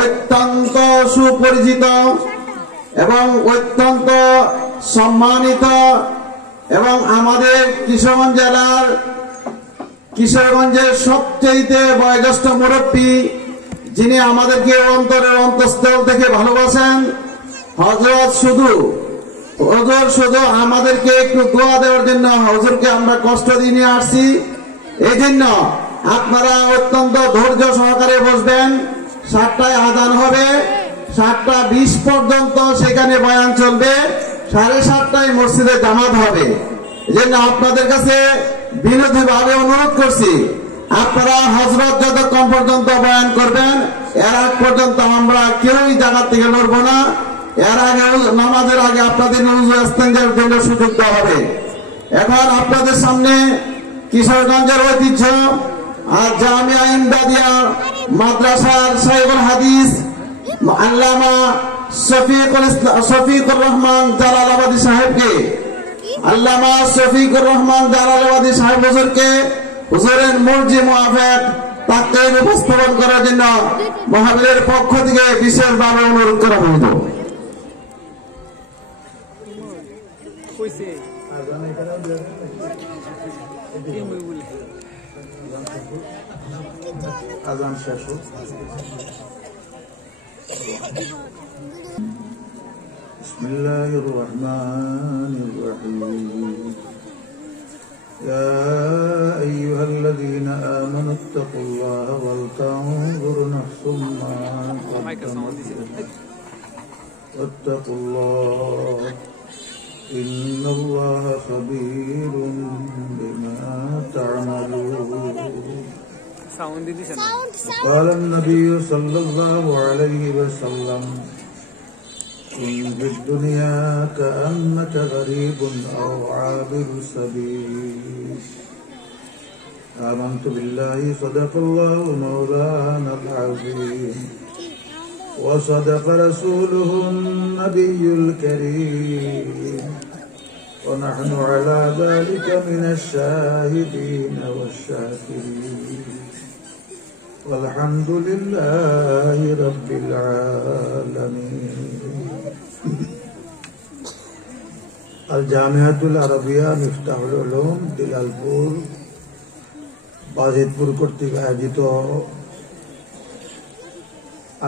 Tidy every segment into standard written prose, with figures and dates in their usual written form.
অত্যন্ত সুপরিচিত এবং অত্যন্ত সম্মানিত এবং আমাদের কিশোরগঞ্জ জেলার কিশোরগঞ্জের সবচেয়ে বয়োজ্যেষ্ঠ মুরব্বী, যিনি আমাদেরকে অন্তরের অন্তঃস্থল থেকে ভালোবাসেন, হযরত শুধু আমাদেরকে একটু দোয়া দেওয়ার জন্য হুজুরকে আমরা কষ্ট দিয়ে নিয়ে আসছি। এই জন্য আপনারা অত্যন্ত ধৈর্য সহকারে বসবেন। 7টায় আযান হবে, 7টা 20 পর্যন্ত সেখানে বয়ান চলবে, 7:30টায় মসজিদে জামাত হবে। এজন্য আপনাদের কাছে বিনম্রভাবে অনুরোধ করছি, আপনারা হযরত যতক্ষণ পর্যন্ত বয়ান করবেন এর আগ পর্যন্ত আমরা কেউই জায়গা থেকে লড়ব না। এর আগে নামাজের আগে আপনাদের ওযু ইস্তেঞ্জার জন্য সুযোগ দেওয়া হবে। এখন আপনাদের সামনে কিশোরগঞ্জের ঐতিহ্য আর জামিয়া ইমদাদিয়া মাদ্রাসার সাহেবুল হাদিস আল্লামা শফিকুর রহমান জালালাবাদী সাহেবকে, আল্লামা শফিকুর রহমান জালালাবাদী সাহেব হুজুরের মর্জি মুআফিক তাকরীর উপস্থাপন করার জন্য মাহফিলের পক্ষ থেকে বিশেষভাবে অনুরোধ করা হইল। আযান শেষ হোক। বিসমিল্লাহির রহমানির রহিম। ইয়া আইয়ুহাল্লাযীনা আমানু তাকুল্লাহা ওয়াল তানজুর নাফসুম মা কাদ্দামাত ওয়াত্তাকুল্লাহ ইন্নাল্লাহা খাবীরুম বিমা তা'মালুন। قال النبي صلى الله عليه وسلم كن في الدنيا كأنك غريب أو عابر سبيل. آمنت بالله صدق الله مولانا العظيم وصدق رسوله النبي الكريم ونحن على ذلك من الشاهدين والشاكرين والحمد لله رب العالمين. আল-জামিয়াতুল আরাবিয়া মিফতাহুল উলুম দিলালপুর বাজিতপুর কর্তৃক আয়োজিত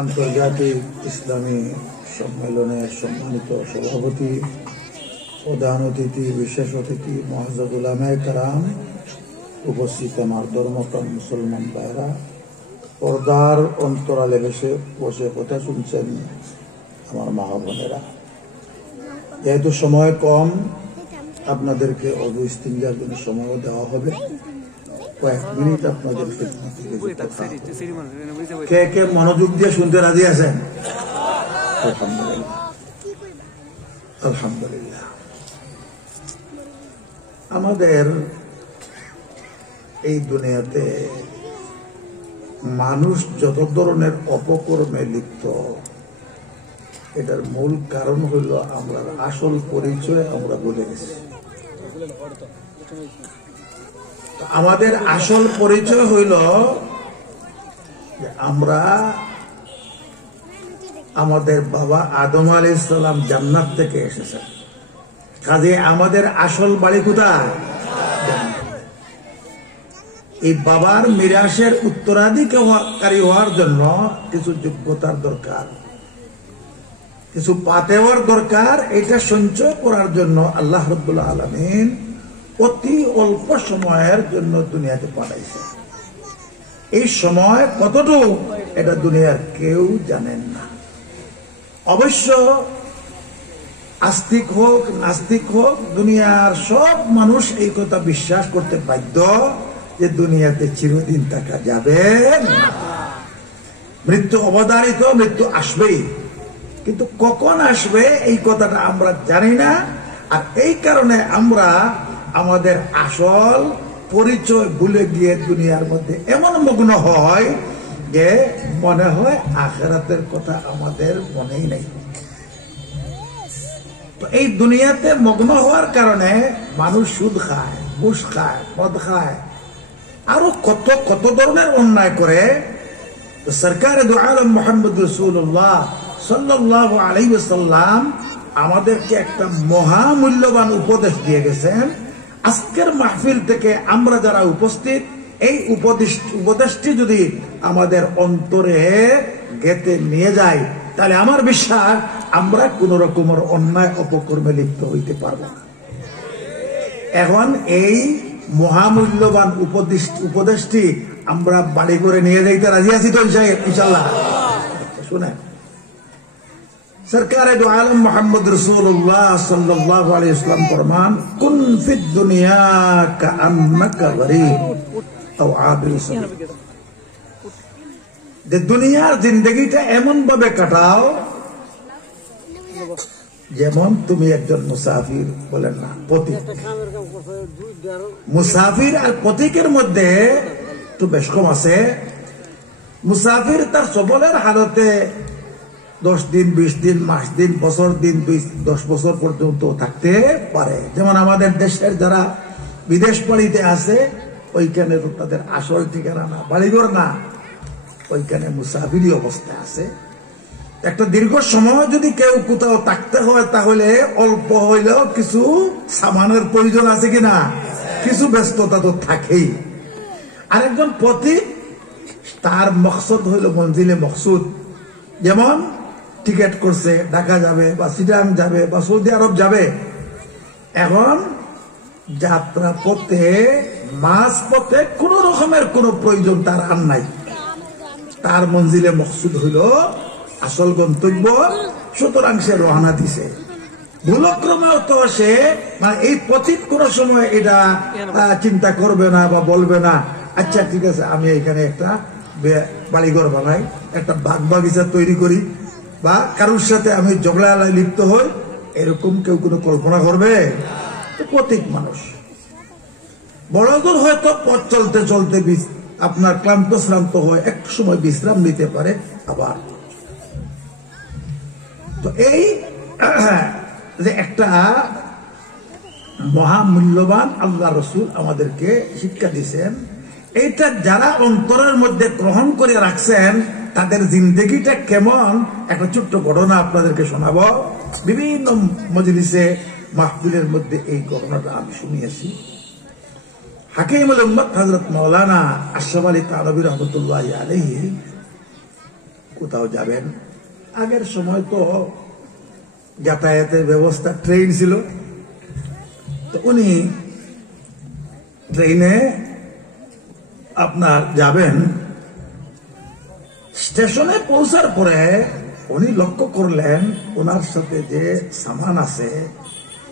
আন্তর্জাতিক ইসলামী সম্মেলনের সম্মানিত সভাপতি, প্রধান অতিথি, বিশেষ অতিথি, মুআজ্জাজ উলামায়ে কেরাম, উপস্থিত আমার ধর্মপ্রাণ মুসলমান ভাইরা, পর্দার অন্তরালে বসে কথা শুনছেন আমার মা বোনেরা, যেহেতু সময় কম আপনাদেরকে ওযু ইস্তিনজার জন্য সময় দেওয়া হবে। কয়েক মিনিট আপনাদের কে কে মনোযোগ দিয়ে শুনতে রাজি আছেন? আলহামদুলিল্লাহ, আলহামদুলিল্লাহ। আমাদের এই দুনিয়াতে মানুষ যত ধরনের অপকর্মে লিপ্ত, এটার মূল কারণ হইল আমরা আসল পরিচয় আমরা ভুলে গেছি। আমাদের আসল পরিচয় হইল যে আমরা আমাদের বাবা আদম আলাইহিস সালাম জান্নাত থেকে এসেছেন। কাজে আমাদের আসল বাড়ি কোথায়? এই বাবার মিরাসের উত্তরাধিকারী হওয়ার জন্য কিছু যোগ্যতার দরকার, কিছু পাতেওয়ার দরকার। এটা সঞ্চয় করার জন্য আল্লাহ রাব্বুল আলামিন অতি অল্প সময়ের জন্য দুনিয়াতে পাঠাইছে। এই সময় কতটুকু এটা দুনিয়ার কেউ জানেন না। অবশ্য আস্তিক হোক নাস্তিক হোক, দুনিয়ার সব মানুষ এই কথা বিশ্বাস করতে বাধ্য যে দুনিয়াতে চিরদিন থাকা যাবে না। মৃত্যু অবধারিত, মৃত্যু আসবেই, কিন্তু কখন আসবে এই কথাটা আমরা জানি না। আর এই কারণে আমরা আমাদের আসল পরিচয় ভুলে গিয়ে দুনিয়ার মধ্যে এমন মগ্ন হয় যে মনে হয় আখিরাতের কথা আমাদের মনেই নেই। তো এই দুনিয়াতে মগ্ন হওয়ার কারণে মানুষ সুদ খায়, ঘুষ খায়, মদ খায়, আরো কত কত ধরনের অন্যায় করে। তো সরকার দু আলম মোহাম্মদ রাসূলুল্লাহ সাল্লাল্লাহু আলাইহি ওয়াসাল্লাম আমাদেরকে একটা মহামূল্যবান উপদেশ দিয়ে গেছেন। আজকের মাহফিল থেকে আমরা যারা উপস্থিত, এই উপদেশটি যদি আমাদের অন্তরে গেঁথে নিয়ে যায়, তাহলে আমার বিশ্বাস আমরা কোন রকমের অন্যায় অপকর্মে লিপ্ত হইতে পারবো না। এখন এই মহামূল্যবান উপদেশটি আমরা বাড়ি করে নিয়ে যাইতে রাজি আছি তো ইনশাআল্লাহ? শুনেন, সরকার দু আলম মোহাম্মদ রাসূলুল্লাহ সাল্লাল্লাহু আলাইহি ওয়াসাল্লাম ফরমান, কুন ফিদ দুনিয়া কাআন্নাকা গরীব আও আবির সাবিল। যে দুনিয়ার জিন্দেগিটা এমন ভাবে কাটাও যেমন তুমি একজন মুসাফির, বলেন না পথিক। মুসাফির আর পথিকের মধ্যে একটু বেশ কম আছে। মুসাফির তার সবলের হালতে 10 দিন, 20 দিন, মাস দিন, বছর দিন, 10 বছর পর্যন্ত থাকতে পারে। যেমন আমাদের দেশের যারা বিদেশ বাড়িতে আছে, ওইখানে তো তাদের আসল ঠিকানা না, বাড়িঘর না, ওইখানে মুসাফিরি অবস্থায় আছে। একটা দীর্ঘ সময় যদি কেউ কোথাও থাকতে হয়, তাহলে অল্প হইলেও কিছু সামানের প্রয়োজন আছে কিনা, কিছু ব্যস্ততা তো থাকেই। আরেকজন পথিক, তার মকসদ হইল মঞ্জিলে মকসুদ। যেমন টিকিট করছে, ঢাকা যাবে বা সিটাং যাবে বা সৌদি আরব যাবে। এখন যাত্রা পথে, মাঝ পথে কোন রকমের কোন প্রয়োজন তার আর নাই। তার মঞ্জিলে মকসুদ হইল আসল গন্তব্য, সুতরাং সে রওনা দিছে। ভুলক্রমেও তো সে মানে এই পথিক কোন সময় এটা চিন্তা করবে না বা বলবে না, আচ্ছা ঠিক আছে আমি এখানে একটা বাড়িঘর বানাই, একটা বাগ বাগিচা তৈরি করি, বা কারোর সাথে আমি ঝগড়া লিপ্ত হই, এরকম কেউ কোনো কল্পনা করবে? পথিক মানুষ বড়দূর হয়তো পথ চলতে চলতে আপনার ক্লান্ত শ্রান্ত হয়, একটু সময় বিশ্রাম নিতে পারে আবার। তো এই যে একটা মহামূল্যবান আল্লাহ রসুল আমাদেরকে শিক্ষা দিচ্ছেন, এইটা যারা অন্তরের মধ্যে গ্রহণ করে রাখছেন, তাদের জিন্দগিটা কেমন, একটা ছোট্ট ঘটনা আপনাদেরকে শোনাবো। বিভিন্ন মজলিসে মাহফিলের মধ্যে এই ঘটনাটা আমি শুনিয়েছি। হাকিমুল উম্মত হযরত মাওলানা আশরাফ আলী থানভী রহমাতুল্লাহি আলাইহি কোথাও যাবেন। আগের সময় তো যাতায়াতের ব্যবস্থা ট্রেন ছিল, তো উনি ট্রেনে আপনার যাবেন। স্টেশনে পৌঁছার পরে উনি লক্ষ্য করলেন ওনার সাথে যে সামান আছে,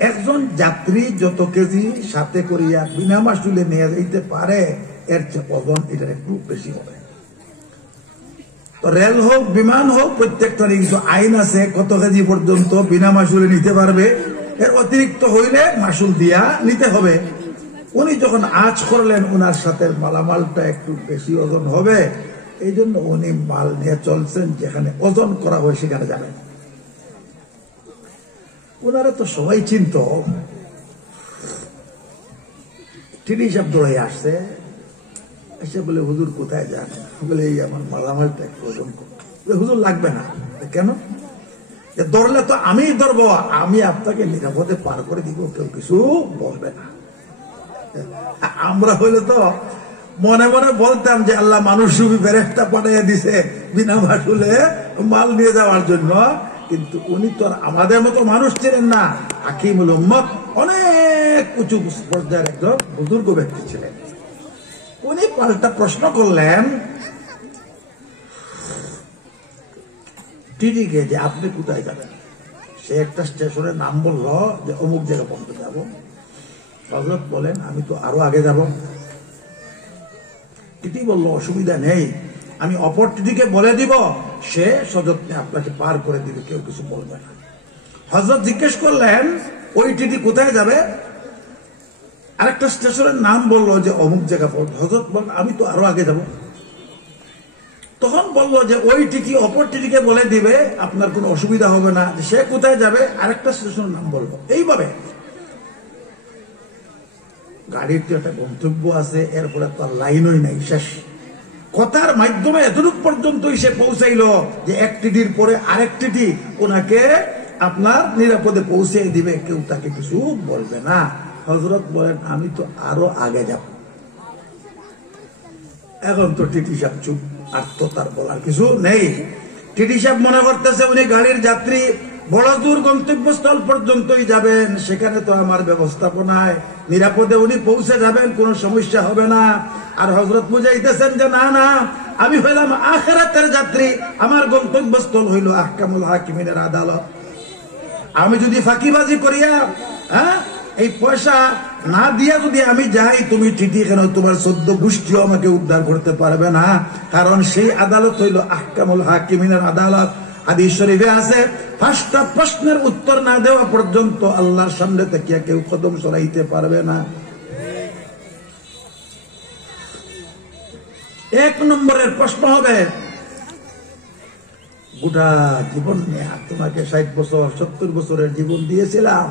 একজন যাত্রী যত কেজি সাথে করিয়া বিনা মাসুলে নিয়ে যাইতে পারে, এর চেয়ে ওজন এটার একটু বেশি হবে। তো রেল হোক বিমান হোক, প্রত্যেকটারই কিছু আইন আছে, কত কেজি পর্যন্ত বিনা মাসুলে নিতে পারবে, এর অতিরিক্ত হইলে মাসুল দিয়া নিতে হবে। উনি যখন আঁচ করলেন ওনার সাথে মালামালটা একটু বেশি ওজন হবে, এই জন্য উনি মাল নিয়ে চলছেন, যেখানে ওজন করা হয় সেখানে যাবেন। ওনারা তো সবাই চিন্ত। টিডি সাহেব দৌড়ে আসছে, এসে বলে হুজুর কোথায় যান? বলে এই আমার মালামালটা একটু ওজন করো। হুজুর লাগবে না। কেন? ধরলে তো আমি ধরবো, আমি আপনাকে নিরাপদে পার করে দিব, কেউ কিছু বলবে না। আমরা হইলে তো মনে মনে বলতাম যে আল্লাহ মানুষ ফেরেশতা পাঠিয়ে দিছে বিনা মাসুলে মাল নিয়ে যাওয়ার জন্য, কিন্তু উনি তো আমাদের মতো মানুষ ছিলেন না। হাকিমুল উম্মত অনেক উঁচু পর্যায়ের একজন বুজুর্গ ব্যক্তি ছিলেন। উনি পাল্টা প্রশ্ন করলেন টিটিকে যে আপনি কোথায় যাবেন? সে একটা স্টেশনের নাম বললো যে অমুক জায়গা পর্যন্ত যাব। হযরত বলেন আমি তো আরো আগে যাব। টিটি বলল অসুবিধা নেই, আমি অপর টিটিকে বলে দিব, সে সযত্নে আপনাকে পার করে দিবে, কেউ কিছু বলবে না। হযরত জিজ্ঞেস করলেন ওই টিটি কোথায় যাবে? আরেকটা স্টেশনের নাম বললো যে অমুক জায়গা পর্যন্ত। হযরত বলেন আমি তো আরো আগে যাব। তখন বললো যে ওই টিটি অপর টিটিকে বলে দিবে, আপনার কোনো অসুবিধা হবে না। সে কোথায় যাবে আরেকটা স্টেশনের নাম বলবো। এইভাবে গাড়ির তো একটা গন্তব্য আছে, এরপরে তো লাইনই নাই, শেষ। কথার মাধ্যমে এতটুক পর্যন্ত সে পৌঁছাইল যে এক টিটির পরে আরেক টিটি ওনাকে আপনার নিরাপদে পৌঁছে দিবে, কেউ তাকে কিছু বলবে না। হযরত বলেন আমি তো আরো আগে যাব। এখন তো টিটি সাহেব চুপ, আর তো তার বলার কিছু নেই। টিটি সাহেব মনে করতেছে উনি গাড়ির যাত্রী, বড় দূর গন্তব্যস্থল পর্যন্তই যাবেন, সেখানে তো আমার ব্যবস্থাপনায় নিরাপদে উনি পৌঁছে যাবেন, কোনো সমস্যা হবে না। আর হযরত বুঝাইতেছেন যে না না, আমি হইলাম আখিরাতের যাত্রী, আমার গন্তব্যস্থল হইল আহকামুল হাকিমিনের আদালত। আমি যদি ফাঁকিবাজি করিয়া এই পয়সা না দিয়া যদি আমি যাই, তুমি ঠিকই কেন তোমার 14 গোষ্ঠীও আমাকে উদ্ধার করতে পারবে না, কারণ সেই আদালত হইল আহকামুল হাকিমিনের আদালত। হাদিস শরীফে আছে 5টা প্রশ্নের উত্তর না দেওয়া পর্যন্ত আল্লাহর সামনে থেকে কেউ কদম সরাইতে পারবে না। 1 নম্বরের প্রশ্ন হবে, গোটা জীবন নিয়ে তোমাকে 60 বছর 70 বছরের জীবন দিয়েছিলাম,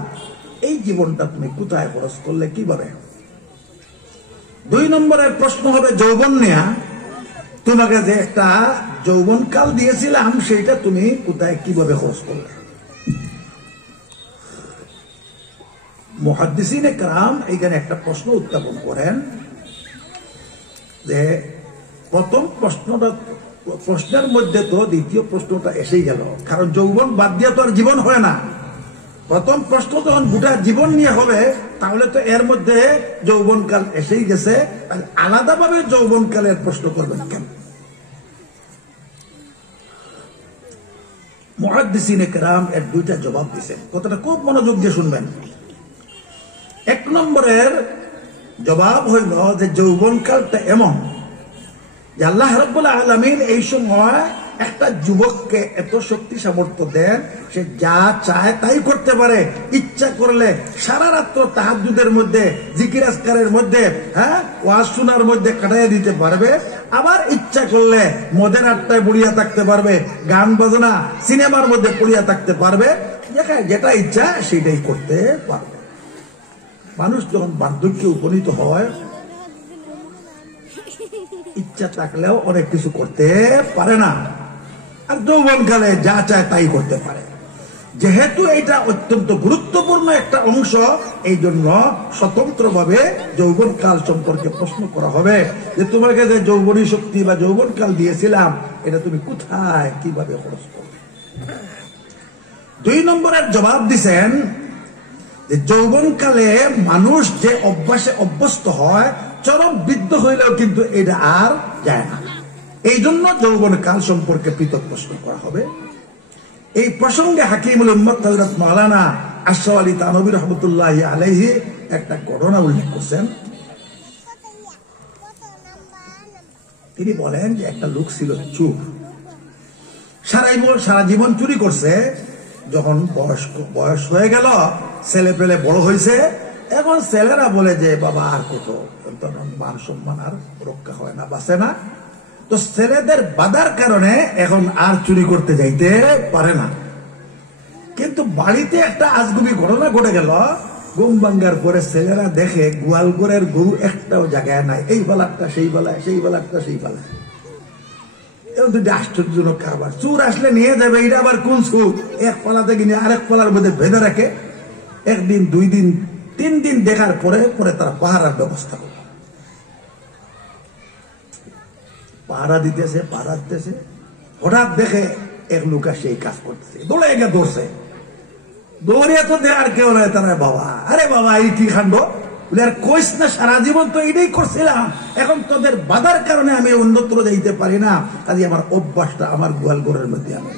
এই জীবনটা তুমি কোথায় খরচ করলে, কিভাবে? 2 নম্বরের প্রশ্ন হবে যৌবন নিয়ে, তোমাকে যে একটা যৌবন কাল দিয়েছিলাম সেইটা তুমি কোথায় কিভাবে খরচ করলে? মুহাদ্দিসিনে কেরাম এইখানে একটা প্রশ্ন উত্থাপন করেন যে প্রথম প্রশ্নের মধ্যে তো দ্বিতীয় প্রশ্নটা এসেই গেল, কারণ যৌবন বাদ দিয়ে তো আর জীবন হয় না। প্রথম প্রশ্ন যখন গোটা জীবন নিয়ে হবে, তাহলে তো এর মধ্যে যৌবনকাল এসেই গেছে, আলাদাভাবে যৌবনকালের প্রশ্ন করবেন কেন? মুহাদ্দিসিনে কেরাম এর 2টা জবাব দিয়েছেন, কথাটা খুব মনোযোগ দিয়ে শুনবেন। 1 নম্বরের জবাব হইল যে যৌবনকালটা এমন যে আল্লাহ রাব্বুল আলামিন এই সময় একটা যুবককে এত শক্তি সামর্থ্য দেন, সে যা চায় তাই করতে পারে। ইচ্ছা করলে সারা রাত্র তাহাজ্জুদের মধ্যে, জিকির আজকারের মধ্যে, ওয়াজ শোনার মধ্যে কাটাইয়া দিতে পারবে। আবার ইচ্ছা করলে মদের আড্ডায় বুড়িয়া থাকতে পারবে, গান বাজনা সিনেমার মধ্যে পড়িয়া থাকতে পারবে, যেটা ইচ্ছা সেটাই করতে পারবে। মানুষ যখন বার্ধক্যে উপনীত হয়, ইচ্ছা থাকলেও অনেক কিছু করতে পারে না, আর যৌবনকালে যা চায় তাই করতে পারে। যেহেতু এটা অত্যন্ত গুরুত্বপূর্ণ একটা অংশ, এই জন্য স্বতন্ত্রভাবে যৌবনকাল সম্পর্কে প্রশ্ন করা হবে যে তোমাকে যে যৌবনী শক্তি বা যৌবনকাল দিয়েছিলাম, এটা তুমি কোথায় কিভাবে খরচ করবে? 2 নম্বরের জবাব দিছেন যে যৌবনকালে মানুষ যে অভ্যাসে অভ্যস্ত হয়, চরম বৃদ্ধ হইলেও কিন্তু এটা আর যায় না। এই জন্য যৌবনকাল সম্পর্কে পৃথক প্রশ্ন করা হবে। এই প্রসঙ্গে হাকিমুল উম্মত হযরত মাওলানা আশরাফ আলী থানভী রাহমাতুল্লাহি আলাইহি একটা ঘটনা উল্লেখ করছেন। তিনি বলেন যে একটা লোক ছিল চোর, সারা জীবন চুরি করছে। যখন বয়স হয়ে গেল, ছেলে পেলে বড় হয়েছে, এখন ছেলেরা বলে যে বাবা আর কত, মান সম্মান আর রক্ষা হয় না, বাঁচে না। তো ছেলেদের বাধার কারণে এখন আর চুরি করতে যাইতে পারে না। কিন্তু বাড়িতে একটা আজগুবি ঘটনা ঘটে গেল। ঘুম ভাঙ্গার পরে ছেলেরা দেখে গোয়ালঘরের গরু একটাও জায়গায় নাই, এই বেলাটা সেই বেলায়, সেই বেলাটা সেই বেলায়। এরকম দুটি আশ্চর্যজনক খাবার। চোর আসলে নিয়ে যাবে, এটা আবার কোন চোর? এক পালা থেকে নিয়ে আরেক পালার মধ্যে বেঁধে রাখে। 1 দিন 2 দিন 3 দিন দেখার পরে তারা পাহারার ব্যবস্থা করে, পাহারা দিতেছে। হঠাৎ দেখে এক লোক সেই কাজ করতেছে, দৌড়ে গিয়ে ধরছে। দৌড়িয়ে তো আর কেউ নয়, তারা বাবা, আরে বাবা এই কি কাণ্ড, আর কইস না, সারা জীবন তো এটাই করছিলাম, এখন তোদের বাধার কারণে আমি অন্যত্র যাইতে পারি না, কাজে আমার অভ্যাসটা আমার গোয়াল ঘরের মধ্যে আমি।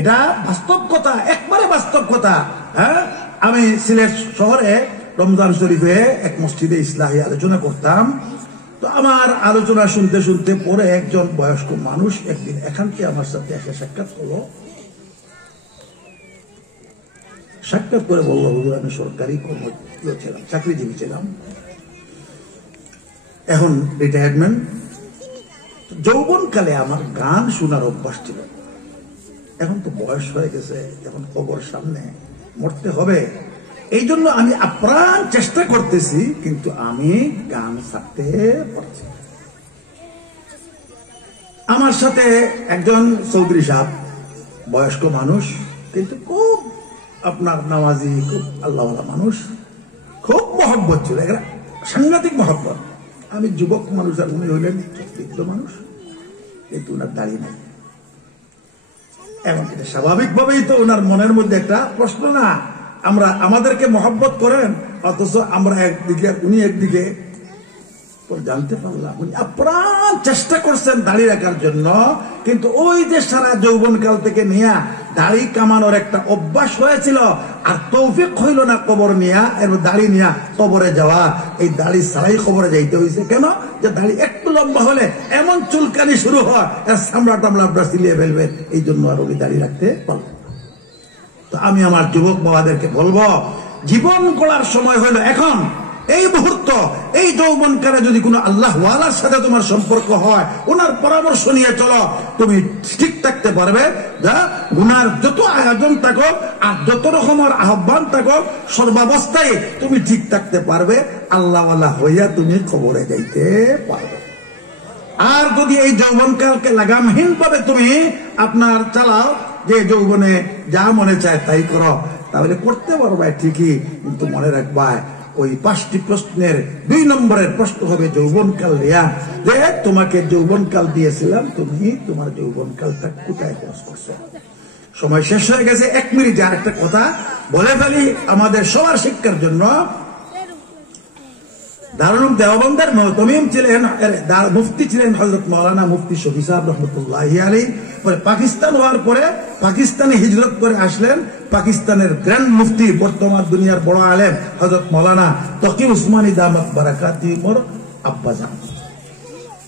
এটা বাস্তব কথা, একবারে বাস্তব কথা। আমি সিলেট শহরে রমজান শরীফে এক মসজিদে ইসলাহি আলোচনা করতাম। তো আমার আলোচনা শুনতে শুনতে পরে একজন বয়স্ক মানুষ একদিন এখানকে আমার সাথে এসে সাক্ষাৎ করলো। সাক্ষাৎ করে বললো, হুজুর আমি সরকারি কর্মচারী ছিলাম, চাকরিজীবী ছিলাম, এখন রিটায়ারমেন্ট। যৌবনকালে আমার গান শোনার অভ্যাস ছিল, এখন তো বয়স হয়ে গেছে, এখন কবর সামনে, মরতে হবে, এই জন্য আমি আপ্রাণ চেষ্টা করতেছি, কিন্তু আমি গান ছাড়তে পারছি। আমার সাথে একজন চৌধুরী সাহেব, বয়স্ক মানুষ, কিন্তু খুব আপনার নামাজি, খুব আল্লাহওয়ালা মানুষ, খুব মহব্বত ছিল, এরা সাংঘাতিক মহব্বত। আমি যুবক মানুষ আর উনি হইলেন বৃদ্ধ মানুষ, কিন্তু ওনার দাঁড়িয়ে নাই। এমনকি স্বাভাবিকভাবেই তো ওনার মনের মধ্যে একটা প্রশ্ন, না আমাদেরকে মহব্বত করেন, অথচ আমরা একদিকে উনি একদিকে। জানতে পারলাম উনি আপ্রাণ চেষ্টা করছেন দাড়ি রাখার জন্য, কিন্তু ওই যে সারা যৌবনকাল থেকে নিয়ে দাড়ি কামানোর একটা অভ্যাস হয়েছিল, আর তৌফিক হইল না কবর নিয়া এর দাড়ি নিয়া কবরে যাওয়া। এই দাড়ি ছাড়াই কবরে যাইতে হয়েছে। কেন? যে দাড়ি একটু লম্বা হলে এমন চুলকানি শুরু হয়, এর চামড়া টামড়া আপনার সিলিয়ে ফেলবে, এই জন্য আর উনি দাড়ি রাখতে পারলেন। তো আমি আমার যুবক বাবাদেরকে বলবো, জীবন গড়ার সময় হলো এখন, এই মুহূর্ত, এই যৌবনকালে যদি কোনো আল্লাহ ওয়ালার সাথে তোমার সম্পর্ক হয়, ওনার পরামর্শ নিয়ে চলো, তুমি ঠিক থাকতে পারবে। যা গুনার যত আয়োজন থাকো আর যত রকমের আহ্বান থাকো, সর্বাবস্থায় তুমি ঠিক থাকতে পারবে, আল্লাহ ওয়ালা হইয়া তুমি কবরে যাইতে পারবে। আর যদি এই যৌবনকালকে লাগামহীন ভাবে তুমি আপনার চালাও, যে যৌবনে যা মনে চায় তাই করো, তাহলে করতে পারবে ঠিকই, কিন্তু মনে রাখবা ওই 5টি প্রশ্নের 2 নম্বরের প্রশ্ন হবে যৌবনকাল নিয়া, যে তোমাকে যৌবনকাল দিয়েছিলাম, তুমি তোমার যৌবনকালটা কোথায় খরচ করছো। সময় শেষ হয়ে গেছে, 1 মিনিটে আর একটা কথা বলে ফেলি আমাদের সবার শিক্ষার জন্য। দারুল দেওবন্দের মুহতামিম ছিলেন, মুফতি ছিলেন হযরত মাওলানা মুফতি শফি সাহেব রহমতুল্লাহি আলাইহি। পরে পাকিস্তান হওয়ার পরে পাকিস্তানে হিজরত করে আসলেন পাকিস্তানের গ্র্যান্ড মুফতি, বর্তমান দুনিয়ার বড় আলেম হযরত মাওলানা তকি উসমানী দামাত বারাকাতুহুর আব্বাজান।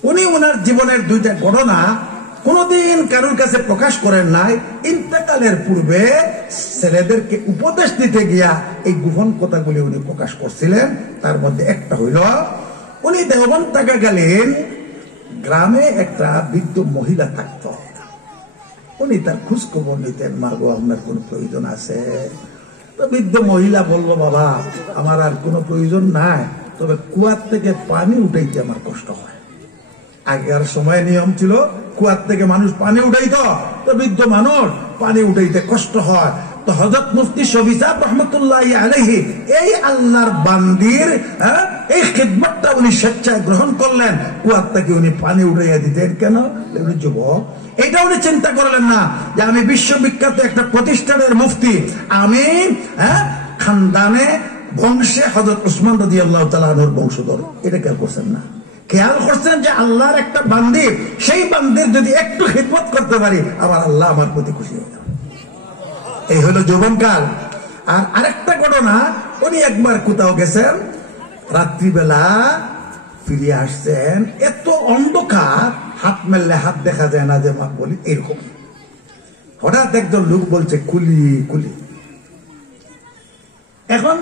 উনি ওনার জীবনের 2টা ঘটনা কোনদিন কারোর কাছে প্রকাশ করেন নাই। ইন্তেকালের পূর্বে ছেলেদেরকে উপদেশ দিতে গিয়া এই গোপন কথাগুলি উনি প্রকাশ করছিলেন। তার মধ্যে একটা হইল, উনি দেওবন্দ থাকাকালীন গ্রামে একটা বৃদ্ধ মহিলা থাকত। উনি তার খোঁজ খবর নিতেন, মা গো আপনার কোন প্রয়োজন আছে? তো বৃদ্ধ মহিলা বললো, বাবা আমার আর কোনো প্রয়োজন নাই, তবে কুয়ার থেকে পানি উঠাইতে আমার কষ্ট হয়। আগের সময় নিয়ম ছিল কুয়ার থেকে মানুষ পানি উঠাইতো, তো বৃদ্ধ মানুষ পানি উঠাইতে কষ্ট হয়। তো হযরত মুফতি শফি সাহেব রহমতুল্লাহি আলাইহি এই আল্লাহর বান্দির এই খিদমতটা উনি স্বেচ্ছায় গ্রহণ করলেন। কুয়ার থেকে উনি পানি উঠাইয়া দিতেন। কেন? উনি যুবক, এটা উনি চিন্তা করলেন না যে আমি বিশ্ববিখ্যাত একটা প্রতিষ্ঠানের মুফতি, আমি খানদানে বংশে হযরত উসমান রাদিয়াল্লাহু তাআলা আনহুর বংশধর। এটা কেউ করছেন না। খেয়াল করছেন যে আল্লাহর একটা বান্দি, সেই বান্দির যদি একটু খিদমত করতে পারি, আমার আল্লাহ আমার প্রতি খুশি হয়ে যাবে। এই হলো যৌবনকাল। আর আরেকটা ঘটনা, উনি একবার কোথাও গেছেন, রাত্রিবেলা ফিরে আসছেন, এত অন্ধকার, হাত মেললে হাত দেখা যায় না, যে মা বলি এরকম। হঠাৎ একজন লোক বলছে কুলি কুলি। এখন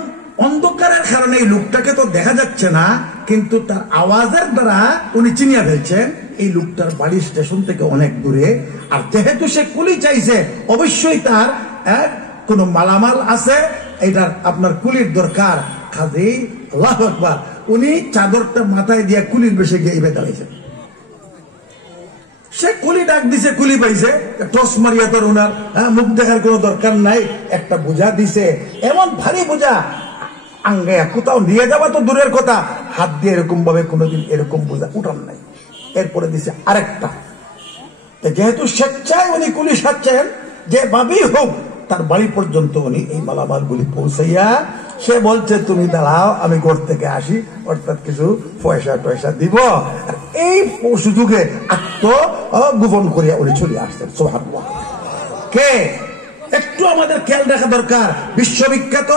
অন্ধকারের কারণে এই লোকটাকে তো দেখা যাচ্ছে না, কিন্তু তার আওয়াজের দ্বারা উনি চিনিয়ে ফেলছেন এই লোকটার বাড়ি স্টেশন থেকে অনেক দূরে। আর যেহেতু সে কুলি চাইছে, অবশ্যই তার কোন মালামাল আছে, এটার আপনার কুলির দরকার। কাজেই আল্লাহু আকবার, উনি চাদরটা মাথায় দিয়ে কুলির বেশে গিয়ে এবে দাঁড়িয়েছেন। সে কুলি ডাক দিছে, কুলি পাইছে, টস মারিয়া তোর ওনার মুখ দেখার কোন দরকার নাই, একটা বোঝা দিছে, এমন ভারী বোঝা, আঙ্গে কোথাও নিয়ে যাওয়া তো দূরের কথা, হাত দিয়ে এরকম ভাবে কোনোদিন এরকম বোঝা উঠান নাই। এরপরে দিছে আরেকটা। যেহেতু স্বেচ্ছায় উনি কুলি সাচ্ছেন, যে ভাবেই হোক তার বাড়ি পর্যন্ত উনি এই মালামাল গুলি পৌঁছাইয়া, সে বলছে তুমি দাঁড়াও, আমি ঘর থেকে আসি, অর্থাৎ কিছু পয়সা টয়সা দিব। আর এই সুযোগে আত্মগোপন করিয়া উনি চলে আসছেন। সুবহানাল্লাহ। কে? একটু আমাদের খেয়াল রাখা দরকার। বিশ্ববিখ্যাত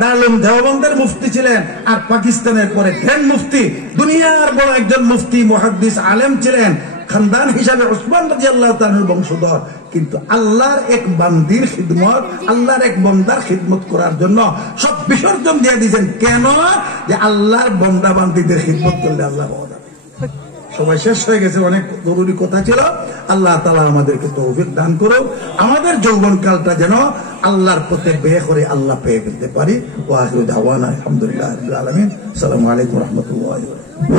দারুল দেওবন্দের মুফতি ছিলেন, আর পাকিস্তানের পরে গ্র্যান্ড মুফতি, দুনিয়ার বড় একজন মুফতি মুহাদ্দিস আলেম ছিলেন, খানদান হিসাবে উসমান রাদিয়াল্লাহু তাআলার বংশধর। কিন্তু আল্লাহর এক বান্দির খিদমত, আল্লাহর এক বান্দার খিদমত করার জন্য সব বিসর্জন দিয়ে দিয়েছেন। কেন? যে আল্লাহর বান্দা বান্দীদের খিদমত করলে আল্লাহ পাওয়া যাবে। সময় শেষ হয়ে গেছে, অনেক জরুরি কথা ছিল। আল্লাহ তাআলা আমাদেরকে তৌফিক দান করুন, আমাদের যৌবনকালটা যেন আল্লাহর পথে ব্যয় করে আল্লাহ পেয়ে ফেলতে পারি। ওয়া আখিরু দাওয়ানা আলহামদুলিল্লাহি রাব্বিল আলামিন। আসসালামু আলাইকুম ওয়া রাহমাতুল্লাহি ওয়া বারাকাতুহু।